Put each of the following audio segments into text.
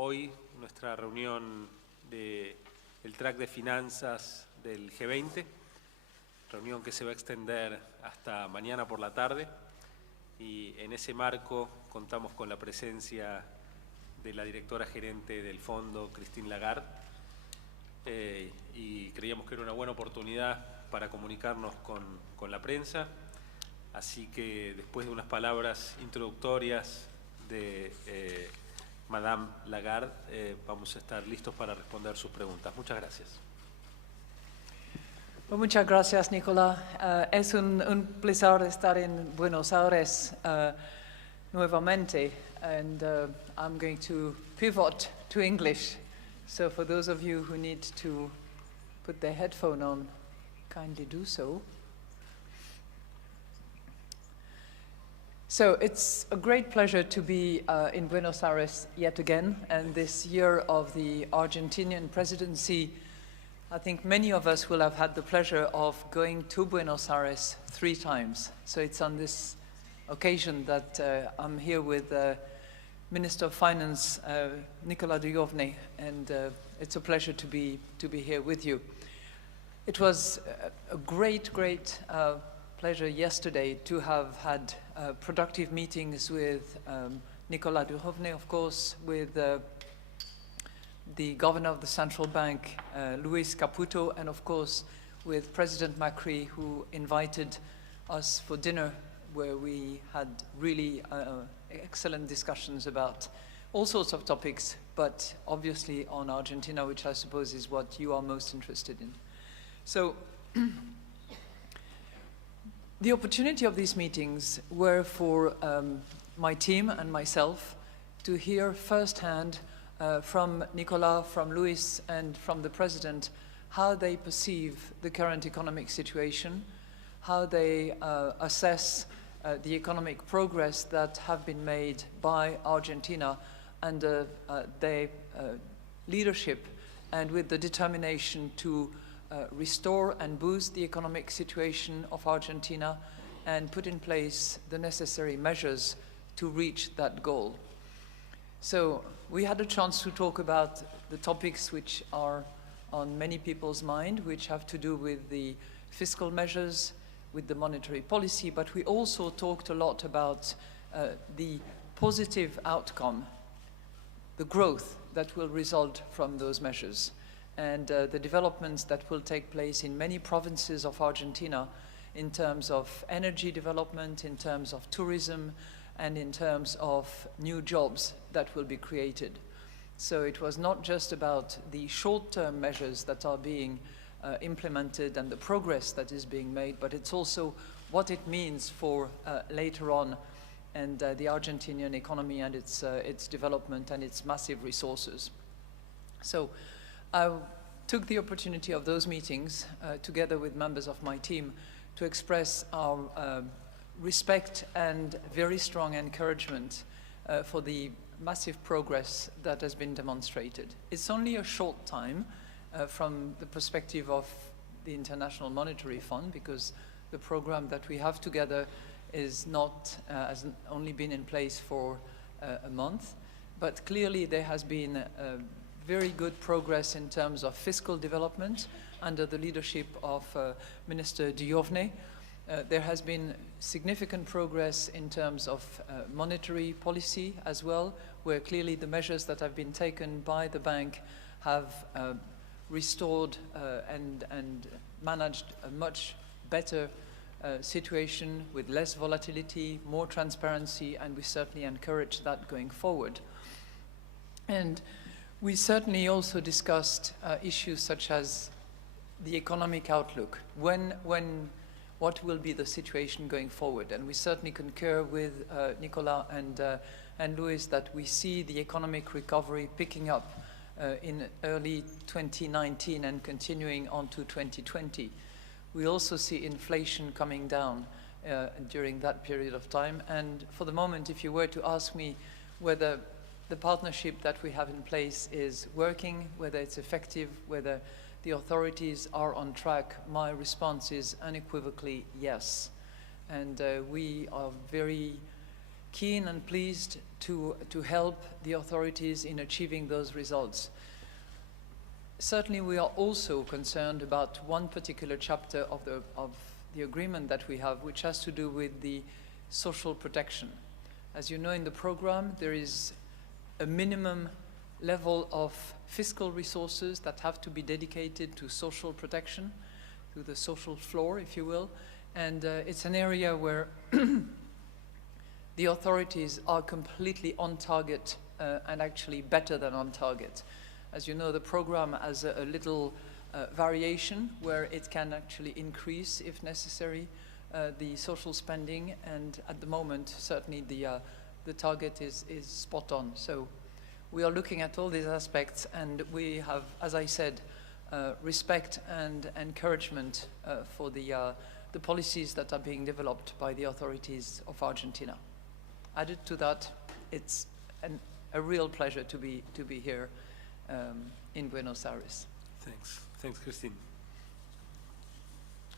hoy nuestra reunión del track de finanzas del G20, reunión que se va a extender hasta mañana por la tarde, y en ese marco contamos con la presencia de la directora gerente del fondo, Lagarde, y creíamos que era una buena oportunidad para comunicarnos con la prensa. Así que después de unas palabras introductorias de Madame Lagarde, vamos a estar listos para responder sus preguntas. Muchas gracias. Well, muchas gracias, Nicolás. Es un placer estar en Buenos Aires nuevamente, and I'm going to pivot to English. So for those of you who need to put their headphone on, kindly do so. So it's a great pleasure to be in Buenos Aires yet again, and this year of the Argentinian presidency, I think many of us will have had the pleasure of going to Buenos Aires 3 times. So it's on this occasion that I'm here with Minister of Finance, Nicolás Dujovne, and it's a pleasure to be here with you. It was a great pleasure yesterday to have had productive meetings with Nicolás Dujovne, of course, with the governor of the central bank, Luis Caputo, and of course with President Macri, who invited us for dinner, where we had really excellent discussions about all sorts of topics, but obviously on Argentina, which I suppose is what you are most interested in. So the opportunity of these meetings were for my team and myself to hear firsthand from Nicolás, from Luis, and from the President how they perceive the current economic situation, how they assess the economic progress that have been made by Argentina under their leadership, and with the determination to restore and boost the economic situation of Argentina and put in place the necessary measures to reach that goal. So we had a chance to talk about the topics which are on many people's mind, which have to do with the fiscal measures, with the monetary policy, but we also talked a lot about the positive outcome, the growth that will result from those measures, and the developments that will take place in many provinces of Argentina in terms of energy development, in terms of tourism, and in terms of new jobs that will be created. So it was not just about the short-term measures that are being implemented and the progress that is being made, but it's also what it means for later on, and the Argentinian economy and its development and its massive resources. So I took the opportunity of those meetings, together with members of my team, to express our respect and very strong encouragement for the massive progress that has been demonstrated. It's only a short time from the perspective of the International Monetary Fund, because the program that we have together is not, has only been in place for a month, but clearly there has been very good progress in terms of fiscal development under the leadership of Minister Dujovne. There has been significant progress in terms of monetary policy as well, where clearly the measures that have been taken by the bank have restored and managed a much better situation with less volatility, more transparency, and we certainly encourage that going forward. And we certainly also discussed issues such as the economic outlook. What will be the situation going forward? And we certainly concur with Nicolás and Luis that we see the economic recovery picking up in early 2019 and continuing on to 2020. We also see inflation coming down during that period of time. And for the moment, if you were to ask me whether the partnership that we have in place is working, whether it's effective, whether the authorities are on track, my response is unequivocally yes. And we are very keen and pleased to help the authorities in achieving those results. Certainly, we are also concerned about one particular chapter of the agreement that we have, which has to do with the social protection. As you know, in the program, there is a minimum level of fiscal resources that have to be dedicated to social protection, to the social floor, if you will. And it's an area where the authorities are completely on target and actually better than on target. As you know, the program has a little variation where it can actually increase, if necessary, the social spending, and at the moment, certainly the target is spot on. So we are looking at all these aspects, and we have, as I said, respect and encouragement for the policies that are being developed by the authorities of Argentina. Added to that, it's a real pleasure to be here in Buenos Aires. Thanks. Thanks, Christine.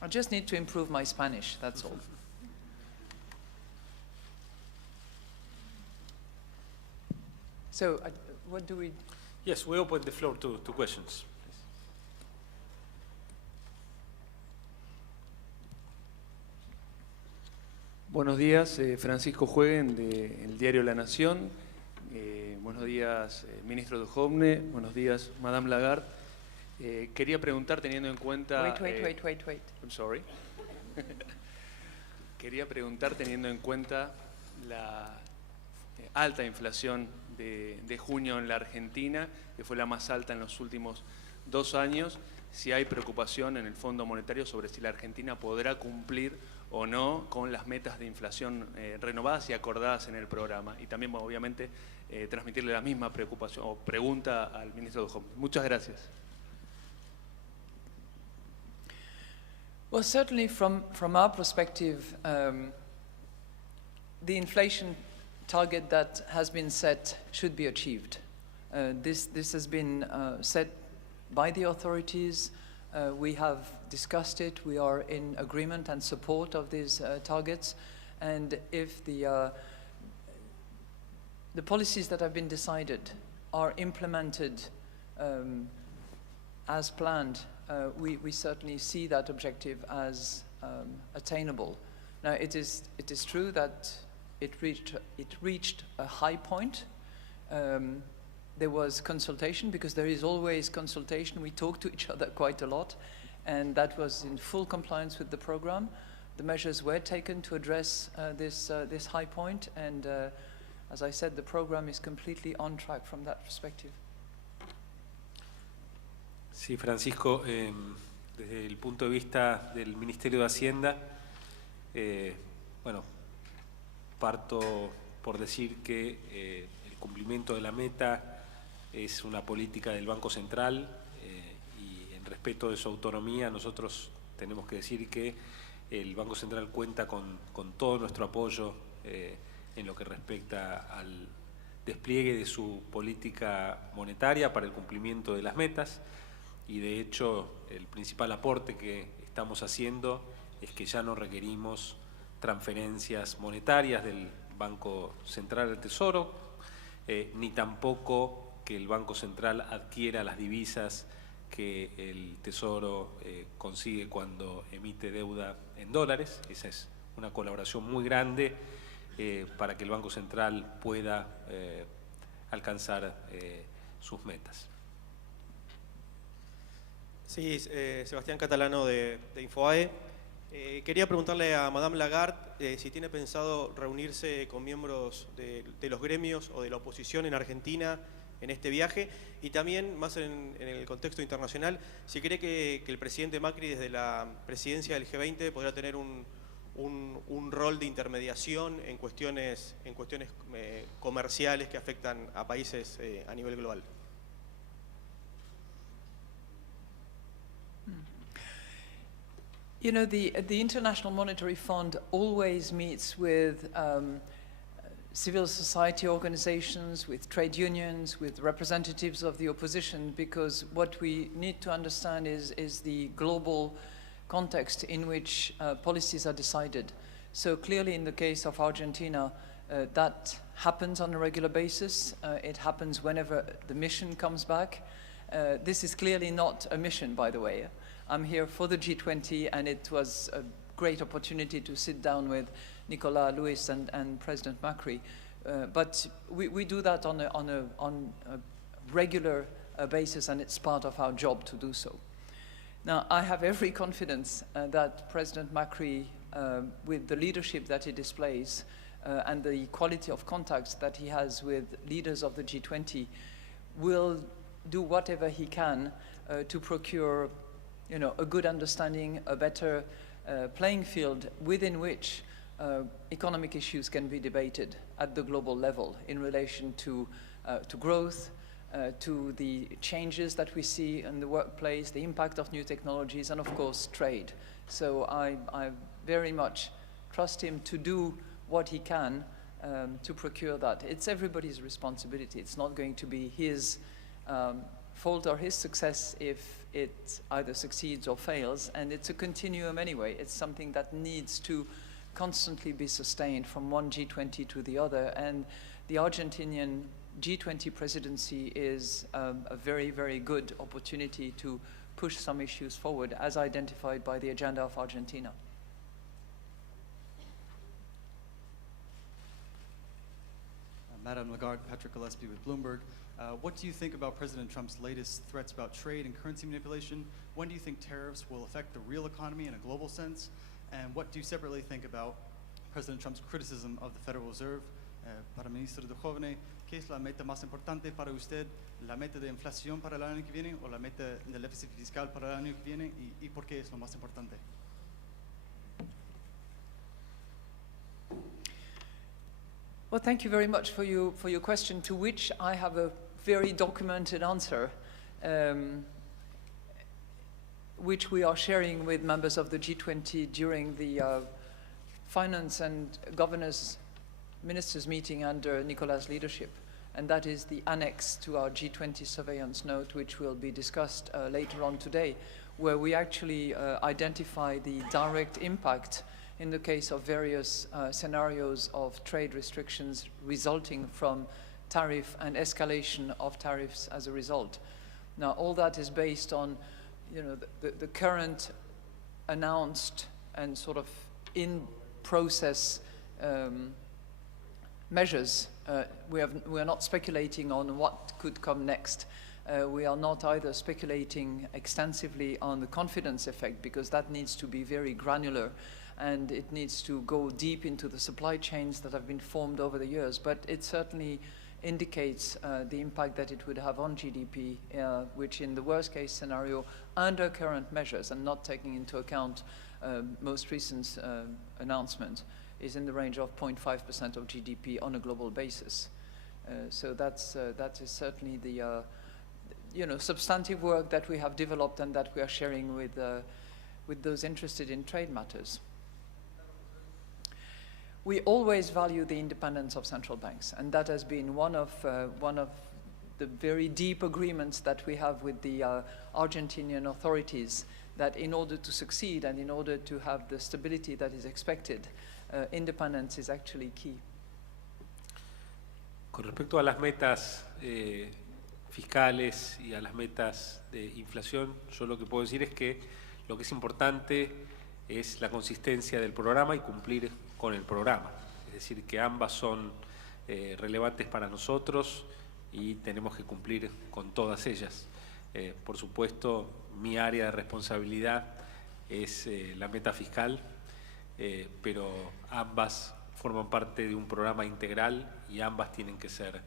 I just need to improve my Spanish, that's all. So, what do we... Yes, we open the floor to questions. Buenos días, Francisco Jueguen, del diario La Nación. Buenos días, ministro Dujovne. Buenos días, Madame Lagarde. Quería preguntar, teniendo en cuenta... Wait. I'm sorry. Quería preguntar, teniendo en cuenta la alta inflación de junio en la Argentina, que fue la más alta en los últimos 2 años, si hay preocupación en el Fondo Monetario sobre si la Argentina podrá cumplir o no con las metas de inflación renovadas y acordadas en el programa. Y también, obviamente, transmitirle la misma preocupación o pregunta al ministro Dujovne. Muchas gracias. Well, certainly from our perspective, the inflation target that has been set should be achieved. This has been set by the authorities. We have discussed it. We are in agreement and support of these targets. And if the policies that have been decided are implemented as planned, we certainly see that objective as attainable. Now, it is true that it reached a high point. There was consultation, because there is always consultation. We talk to each other quite a lot, and that was in full compliance with the program. The measures were taken to address this high point, and as I said, the program is completely on track from that perspective. Sí, Francisco, desde el punto de vista del Ministerio de Hacienda, bueno, parto por decir que el cumplimiento de la meta es una política del Banco Central y en respeto de su autonomía nosotros tenemos que decir que el Banco Central cuenta con todo nuestro apoyo en lo que respecta al despliegue de su política monetaria para el cumplimiento de las metas. Y de hecho el principal aporte que estamos haciendo es que ya no requerimos transferencias monetarias del Banco Central del Tesoro, ni tampoco que el Banco Central adquiera las divisas que el Tesoro consigue cuando emite deuda en dólares. Esa es una colaboración muy grande para que el Banco Central pueda alcanzar sus metas. Sí, Sebastián Catalano de Infoae. Quería preguntarle a Madame Lagarde si tiene pensado reunirse con miembros de los gremios o de la oposición en Argentina en este viaje, y también, más en el contexto internacional, si cree que el presidente Macri desde la presidencia del G20 podrá tener un rol de intermediación en cuestiones comerciales que afectan a países a nivel global. You know, the International Monetary Fund always meets with civil society organizations, with trade unions, with representatives of the opposition, because what we need to understand is the global context in which policies are decided. So clearly in the case of Argentina, That happens on a regular basis. It happens whenever the mission comes back. This is clearly not a mission, by the way. I'm here for the G20, and it was a great opportunity to sit down with Nicolás, Luis, and President Macri. But we do that on a regular basis, and it's part of our job to do so. Now, I have every confidence that President Macri, with the leadership that he displays and the quality of contacts that he has with leaders of the G20, will do whatever he can to procure, a good understanding, a better playing field within which economic issues can be debated at the global level in relation to growth, to the changes that we see in the workplace, the impact of new technologies, and of course trade. So I very much trust him to do what he can to procure that. It's everybody's responsibility. It's not going to be his fault or his success if it either succeeds or fails, and it's a continuum anyway. It's something that needs to constantly be sustained from one G20 to the other, and the Argentinian G20 presidency is a very, very good opportunity to push some issues forward as identified by the agenda of Argentina. Madame Lagarde, Patrick Gillespie with Bloomberg. What do you think about President Trump's latest threats about trade and currency manipulation? When do you think tariffs will affect the real economy in a global sense? And what do you separately think about President Trump's criticism of the Federal Reserve? Para ministro Dujovne, ¿qué es la meta más importante para usted? ¿La meta de inflación para el año que viene o la meta del déficit fiscal para el año que viene? ¿Y por qué es lo más importante? Well, thank you very much for your question, to which I have a very documented answer, which we are sharing with members of the G20 during the finance and governors ministers meeting under Nicolás' leadership. And that is the annex to our G20 surveillance note, which will be discussed later on today, where we actually identify the direct impact in the case of various scenarios of trade restrictions resulting from tariff and escalation of tariffs as a result. Now, all that is based on, the current announced and sort of in process measures. We are not speculating on what could come next. We are not either speculating extensively on the confidence effect, because that needs to be very granular and it needs to go deep into the supply chains that have been formed over the years. But it certainly indicates the impact that it would have on GDP, which in the worst case scenario, under current measures and not taking into account most recent announcement, is in the range of 0.5% of GDP on a global basis. So that is certainly the substantive work that we have developed and that we are sharing with those interested in trade matters. We always value the independence of central banks, and that has been one of the very deep agreements that we have with the Argentinian authorities, that in order to succeed and in order to have the stability that is expected, independence is actually key. Con respecto a las metas fiscales y a las metas de inflación, yo lo que puedo decir es que lo que es importante es la consistencia del programa y cumplir con el programa. Es decir, que ambas son relevantes para nosotros y tenemos que cumplir con todas ellas. Por supuesto, mi área de responsabilidad es la meta fiscal, pero ambas forman parte de un programa integral y ambas tienen que ser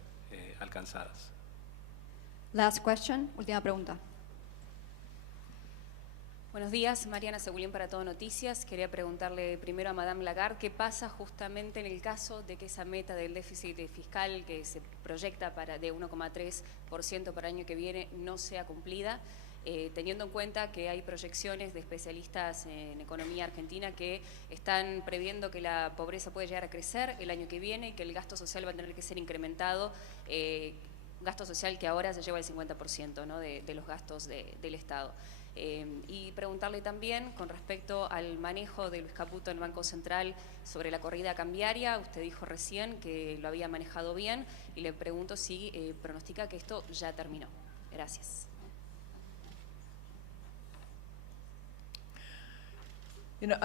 alcanzadas. Last question, última pregunta. Buenos días, Mariana Segulín para Todo Noticias. Quería preguntarle primero a Madame Lagarde qué pasa justamente en el caso de que esa meta del déficit fiscal que se proyecta de 1,3% para el año que viene no sea cumplida, teniendo en cuenta que hay proyecciones de especialistas en economía argentina que están previendo que la pobreza puede llegar a crecer el año que viene y que el gasto social va a tener que ser incrementado, gasto social que ahora se lleva el 50%, ¿no? de los gastos del Estado. Y preguntarle también con respecto al manejo de Luis Caputo en el Banco Central sobre la corrida cambiaria. Usted dijo recién que lo había manejado bien y le pregunto si pronostica que esto ya terminó. Gracias. You know,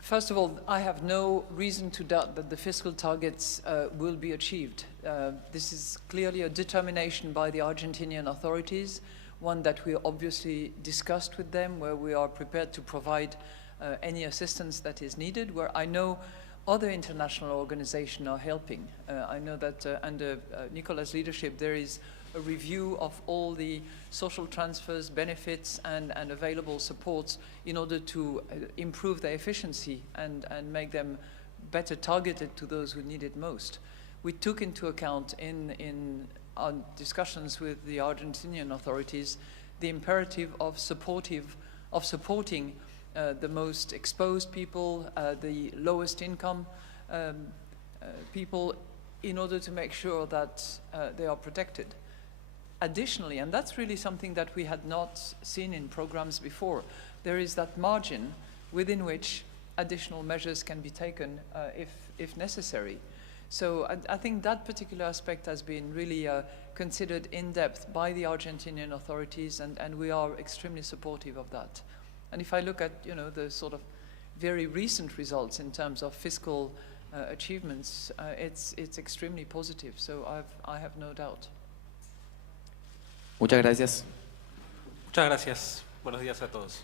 first of all, I have no reason to doubt that the fiscal targets will be achieved. This is clearly a determination by the Argentinian authorities, one that we obviously discussed with them, where we are prepared to provide any assistance that is needed, where I know other international organizations are helping. I know that under Nicolás' leadership there is a review of all the social transfers, benefits and available supports in order to improve their efficiency and make them better targeted to those who need it most. We took into account in our discussions with the Argentinian authorities the imperative of supporting the most exposed people, the lowest income people, in order to make sure that they are protected. Additionally, and that's really something that we had not seen in programs before, there is that margin within which additional measures can be taken if necessary. So I think that particular aspect has been really considered in depth by the Argentinian authorities, and we are extremely supportive of that. And if I look at, you know, the sort of very recent results in terms of fiscal achievements, it's extremely positive. So I have no doubt. Muchas gracias. Muchas gracias. Buenos días a todos.